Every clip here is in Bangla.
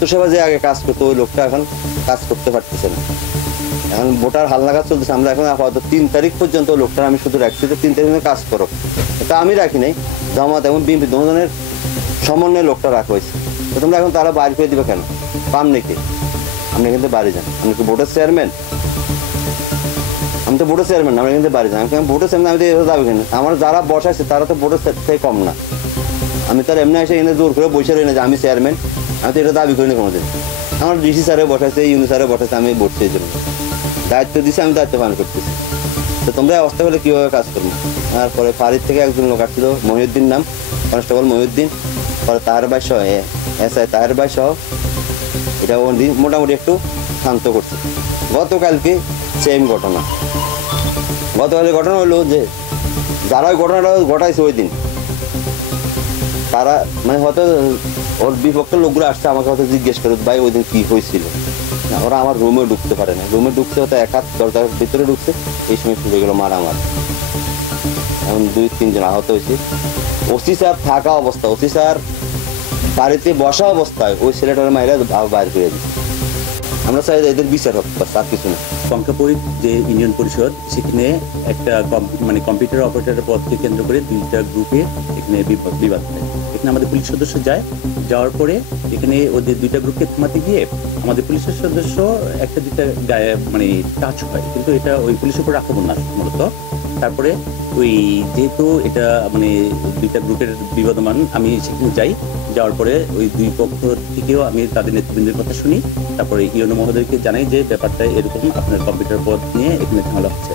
স্বাস্থ্যসেবা যে আগে কাজ করতো ওই লোকটা এখন কাজ করতে পারতেছে না। এখন ভোটার হালনাগাদ চলতেছে। আমরা এখন আপাতত 3 তারিখ পর্যন্ত লোকটা আমি শুধু রাখছি যে 3 তারিখে কাজ করো। এটা আমি রাখি নাই, জামাত এবং বিএনপি দুজনের সমন্বয়ে লোকটা রাখা হয়েছে। তো তোমরা এখন তারা বাড়ি করে দিবে কেন? পাম নাকি? আপনি কিন্তু বাড়ি যান। আপনি কি ভোটের চেয়ারম্যান? আমি তো ভোটের চেয়ারম্যান, আমরা কিন্তু বাড়ি যান। আমি ভোটের চেয়ারম্যান, আমি তো দাবি করি। আমার যারা বসাইছে তারা তো ভোটের থেকে কম না। আমি তার এমনি এসে এনে জোর করে বসে রই না যে আমি চেয়ারম্যান। আমি তো এটা দাবি করি না কোনোদিন। আমার ডিসি স্যারে বসাইছে, ইউনি স্যারে বসাইছে, আমি ভোট সেই জন্য দায়িত্ব দিচ্ছি, আমি দায়িত্ব পালন করতেছি। তো তোমরা অবস্থা হলে কীভাবে কাজ করবো? তারপরে ফারিদ থেকে একজন লোক আসছিল, মহিউদ্দিন নাম, কনস্টেবল মহিউদ্দিন, পরে তাহের ভাই সহ SI তাহের ভাই সহ, এটা মোটামুটি একটু শান্ত করছে। গতকালকে সেম ঘটনা। গতকালের ঘটনা হলো যে যারা ওই ঘটনাটা ঘটাইছে ওই দিন, তারা মানে হয়তো ওর বিপক্ষের লোকগুলো আসছে আমাকে হয়তো জিজ্ঞেস করে ভাই ওই দিন কী হয়েছিল। ওরা আমার রুমে ঢুকতে পারে না, রুমে ঢুকছে হয়তো এক হাত দরজার ভিতরে ঢুকছে, এই সময় শুরু হয়ে গেলো মারামার। এখন 2-3 জন আহত হয়েছে। ওসি স্যার থাকা অবস্থা, ওসি স্যার বাড়িতে বসা অবস্থায় ওই ছেলেটার মাইরা বাইর করে দিচ্ছে। আমরা চাই এদের বিচার হোক, বাস আর কিছু না। কঙ্কাপরিত যে ইউনিয়ন পরিষদ, সেখানে একটা মানে কম্পিউটার অপারেটরের পদকে কেন্দ্র করে 2টা গ্রুপে এখানে বিবাদ হয়। এখানে আমাদের পুলিশ সদস্য যায়, যাওয়ার পরে এখানে ওদের 2টা গ্রুপকে থামাতে গিয়ে আমাদের পুলিশের সদস্য 1-2টা গায়ে মানে টাচ হয়, কিন্তু এটা ওই পুলিশের উপর আক্রমণ না মূলত। তারপরে ওই যেহেতু এটা মানে 2টা গ্রুপের বিবাদমান, আমি সেখানে যাই, যাওয়ার পরে ওই 2 পক্ষ থেকেও আমি তাদের নেতৃবৃন্দের কথা শুনি। তারপরে ইউনো মহোদয়কে জানাই যে ব্যাপারটা এরকম, আপনার কম্পিউটার পদ নিয়ে এখানে ঝামেলা হচ্ছে।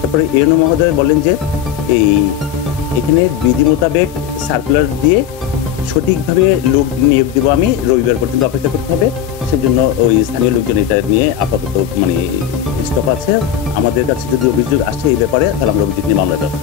তারপরে ইউনো মহোদয় বলেন যে এখানে বিধি মোতাবেক সার্কুলার দিয়ে সঠিকভাবে লোক নিয়োগ দেবো, আমি রবিবার পর্যন্ত অপেক্ষা করতে হবে। সেজন্য ওই স্থানীয় লোকজন এটা নিয়ে আপাতত মানে স্টপ আছে। আমাদের কাছে যদি অভিযোগ আসে এই ব্যাপারে, তাহলে আমরা অভিযোগ নিয়ে মামলা দেবো।